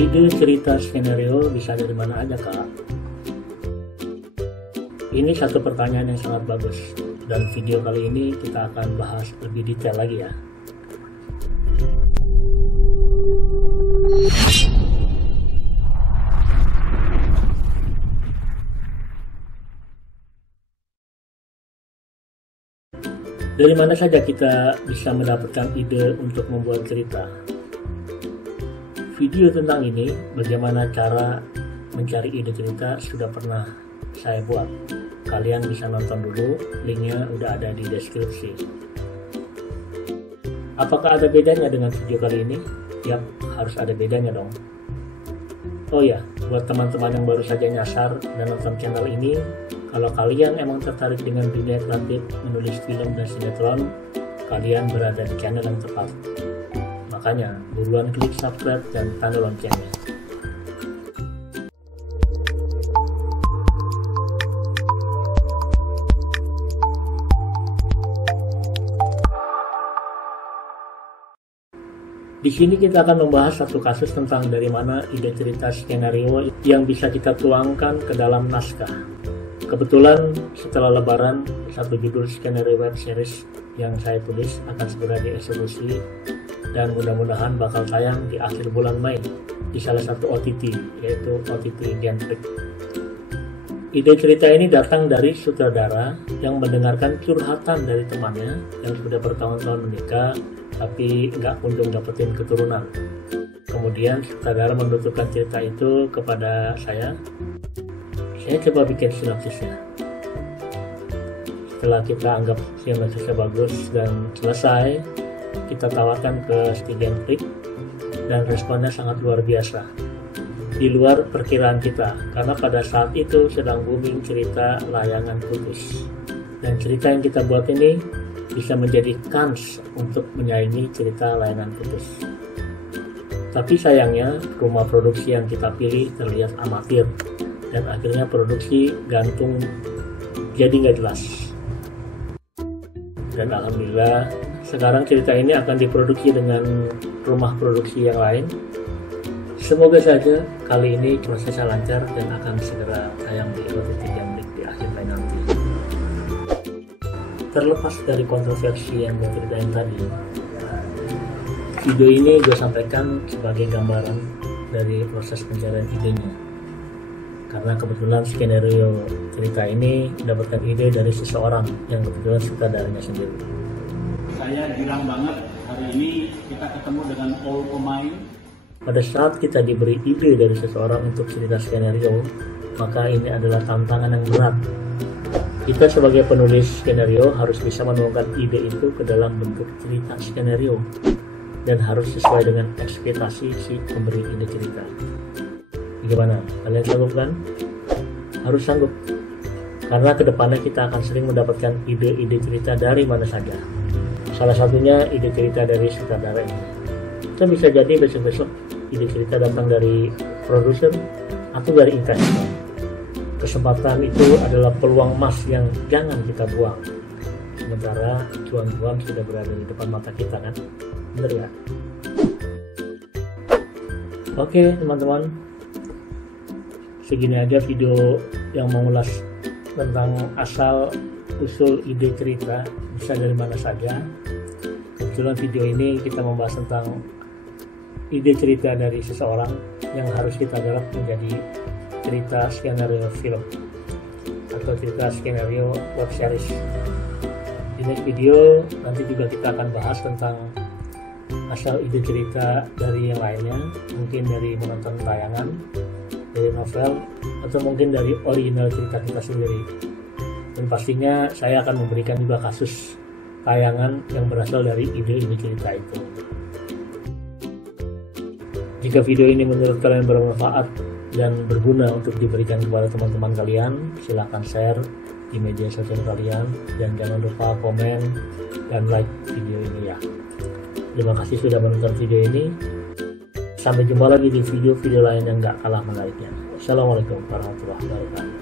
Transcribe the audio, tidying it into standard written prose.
Ide cerita skenario bisa dari mana aja, Kak? Ini satu pertanyaan yang sangat bagus, dan video kali ini kita akan bahas lebih detail lagi ya. Dari mana saja kita bisa mendapatkan ide untuk membuat cerita? Video tentang ini, bagaimana cara mencari ide cerita, sudah pernah saya buat. Kalian bisa nonton dulu, linknya udah ada di deskripsi. Apakah ada bedanya dengan video kali ini? Yap, harus ada bedanya dong. Oh ya, buat teman-teman yang baru saja nyasar dan nonton channel ini, kalau kalian emang tertarik dengan dunia kreatif menulis film dan sinetron, kalian berada di channel yang tepat. Makanya, buruan klik subscribe dan tanda loncengnya. Di sini kita akan membahas satu kasus tentang dari mana ide cerita skenario yang bisa kita tuangkan ke dalam naskah. Kebetulan setelah lebaran, satu judul skenario web series yang saya tulis akan segera dieksekusi dan mudah-mudahan bakal tayang di akhir bulan Mei di salah satu OTT, yaitu OTT Genflix. Ide cerita ini datang dari sutradara yang mendengarkan curhatan dari temannya yang sudah bertahun-tahun menikah tapi nggak kunjung dapetin keturunan. Kemudian sutradara membutuhkan cerita itu kepada saya. Saya coba bikin sinopsisnya. Setelah kita anggap sinopsisnya bagus dan selesai, kita tawarkan ke Genflix dan responnya sangat luar biasa. Di luar perkiraan kita, karena pada saat itu sedang booming cerita Layangan Putus. Dan cerita yang kita buat ini bisa menjadi kans untuk menyaingi cerita Layangan Putus. Tapi sayangnya, rumah produksi yang kita pilih terlihat amatir, dan akhirnya produksi gantung jadi nggak jelas. Dan alhamdulillah, sekarang cerita ini akan diproduksi dengan rumah produksi yang lain. Semoga saja kali ini prosesnya lancar dan akan segera tayang di OTT Genflix di akhir Mei nanti. Terlepas dari kontroversi yang gue ceritain tadi, video ini gue sampaikan sebagai gambaran dari proses pencarian idenya. Karena kebetulan skenario cerita ini mendapatkan ide dari seseorang yang kebetulan sutradaranya sendiri. Saya girang banget hari ini kita ketemu dengan all pemain. Pada saat kita diberi ide dari seseorang untuk cerita skenario, maka ini adalah tantangan yang berat. Kita sebagai penulis skenario harus bisa menuangkan ide itu ke dalam bentuk cerita skenario dan harus sesuai dengan ekspektasi si pemberi ide cerita. Gimana? Kalian sanggup kan? Harus sanggup. Karena kedepannya kita akan sering mendapatkan ide-ide cerita dari mana saja. Salah satunya ide cerita dari sutradara ini. Itu bisa jadi besok-besok ide cerita datang dari produser atau dari investor. Kesempatan itu adalah peluang emas yang jangan kita buang. Sementara cuan-cuan sudah berada di depan mata kita kan? Bener ya? Oke teman-teman, segini aja video yang mengulas tentang asal usul ide cerita bisa dari mana saja. Kebetulan video ini kita membahas tentang ide cerita dari seseorang yang harus kita garap menjadi cerita skenario film atau cerita skenario web series. Di next video nanti juga kita akan bahas tentang asal ide cerita dari yang lainnya, mungkin dari menonton tayangan, dari novel, atau mungkin dari original cerita kita sendiri. Dan pastinya saya akan memberikan juga kasus tayangan yang berasal dari ide-ide cerita itu. Jika video ini menurut kalian bermanfaat dan berguna untuk diberikan kepada teman-teman kalian, silahkan share di media sosial kalian dan jangan lupa komen dan like video ini ya. Terima kasih sudah menonton video ini. Sampai jumpa lagi di video-video lain yang gak kalah menariknya. Assalamualaikum warahmatullahi wabarakatuh.